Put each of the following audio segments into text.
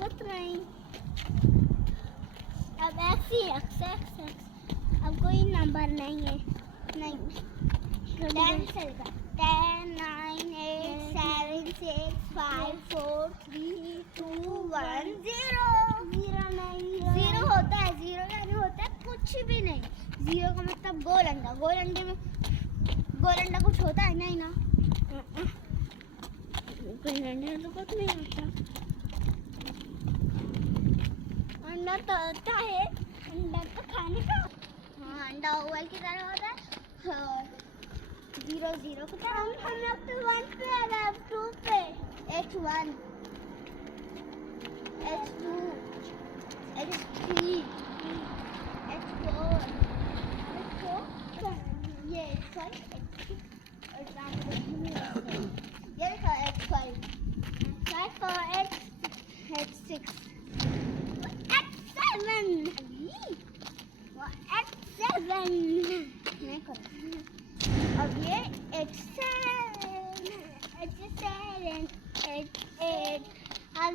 कुछ नहीं। अब एक्स ही एक्स एक्स एक्स, अब कोई नंबर नहीं है। नहीं 10 चलेगा। 10 9 8 7 6 5 4 3 2 1 0। जीरो नहीं, जीरो होता है, जीरो यानी होता है कुछ भी नहीं। जीरो का मतलब गोल अंडा, गोल अंडे में गोल अंडा कुछ होता है नहीं ना। गोल अंडे तो कुछ नहीं होता। अंडा तो होता है, अंडा तो खाने का। हाँ अंडा ओवल की तरह होता है और जीरो जीरो की तरह। हम लोग तो 1 पे आ गए, अब 2 पे। H1 H2 H3 H4 ये H5 H6 ये देखो H5 और H6 H7 H7 नहीं करो। अब ये H7 H8 अब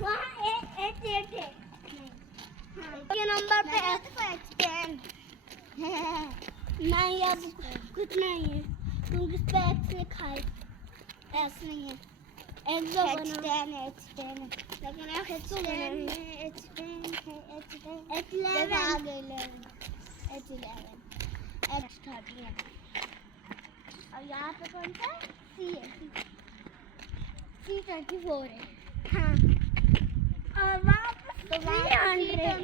वहाँ H8 है। के नंबर पे H10 नहीं, अब कुछ नहीं है क्योंकि इस पे X लिखा है, S नहीं है। H10 लेकिन H10 है, H10 आगे 11 H13 और यहाँ पे कौन सा C है, C34 है। हाँ और वहाँ पे